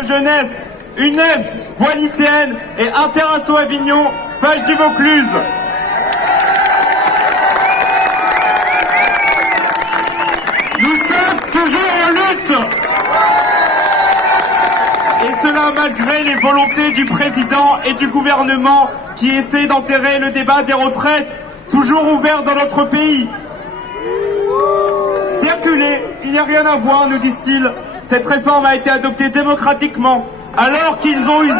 Jeunesse, UNEF, Voie lycéenne et Interasso Avignon, Fage du Vaucluse. Nous sommes toujours en lutte. Et cela malgré les volontés du président et du gouvernement qui essaient d'enterrer le débat des retraites, toujours ouvert dans notre pays. Circuler, il n'y a rien à voir, nous disent-ils. Cette réforme a été adoptée démocratiquement, alors qu'ils ont usé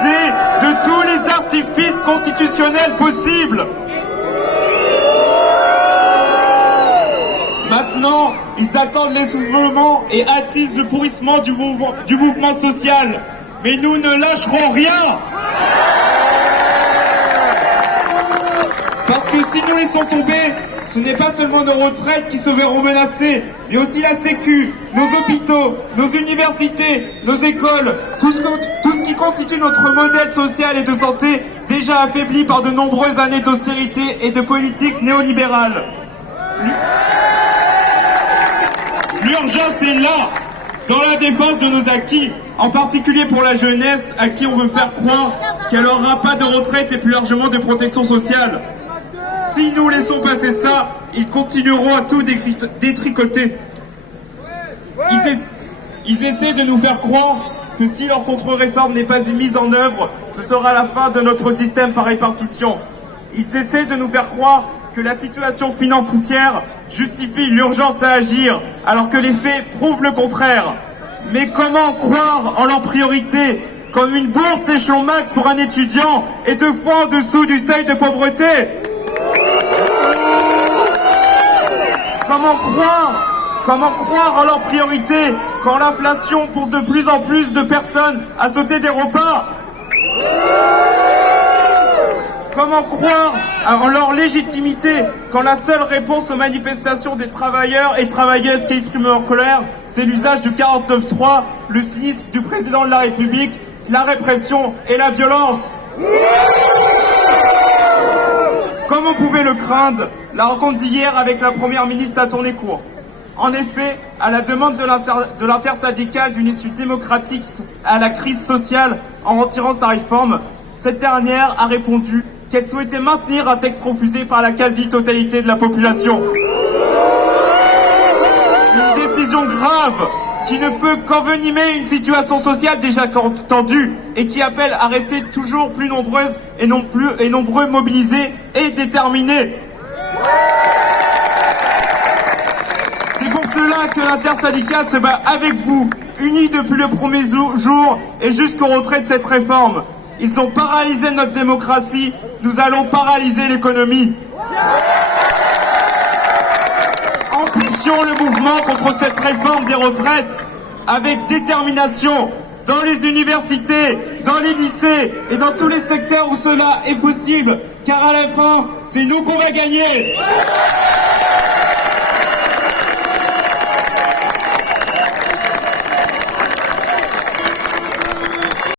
de tous les artifices constitutionnels possibles. Maintenant, ils attendent l'essoufflement et attisent le pourrissement du mouvement social. Mais nous ne lâcherons rien. Parce que si nous laissons tomber, ce n'est pas seulement nos retraites qui se verront menacées, mais aussi la Sécu, nos hôpitaux, nos universités, nos écoles, tout ce qui constitue notre modèle social et de santé, déjà affaibli par de nombreuses années d'austérité et de politique néolibérale. L'urgence est là, dans la défense de nos acquis, en particulier pour la jeunesse à qui on veut faire croire qu'elle n'aura pas de retraite et plus largement de protection sociale. Si nous laissons passer ça, ils continueront à tout détricoter. Ils essaient de nous faire croire que si leur contre-réforme n'est pas mise en œuvre, ce sera la fin de notre système par répartition. Ils essaient de nous faire croire que la situation financière justifie l'urgence à agir, alors que les faits prouvent le contraire. Mais comment croire en leur priorité, comme une bourse échelon max pour un étudiant et 2 fois en dessous du seuil de pauvreté? Comment croire en leur priorité quand l'inflation pousse de plus en plus de personnes à sauter des repas? Comment croire en leur légitimité quand la seule réponse aux manifestations des travailleurs et travailleuses qui expriment leur colère, c'est l'usage du 49.3, le cynisme du président de la République, la répression et la violence? Comme on pouvait le craindre, la rencontre d'hier avec la première ministre a tourné court. En effet, à la demande de l'intersyndicale d'une issue démocratique à la crise sociale en retirant sa réforme, cette dernière a répondu qu'elle souhaitait maintenir un texte refusé par la quasi-totalité de la population. Une décision grave qui ne peut qu'envenimer une situation sociale déjà tendue et qui appelle à rester toujours plus nombreuses et nombreux mobilisés et déterminés. C'est pour cela que l'intersyndicale se bat avec vous, unis depuis le premier jour et jusqu'au retrait de cette réforme. Ils ont paralysé notre démocratie, nous allons paralyser l'économie. Amplifions le mouvement contre cette réforme des retraites avec détermination dans les universités, dans les lycées et dans tous les secteurs où cela est possible, car à la fin, c'est nous qu'on va gagner.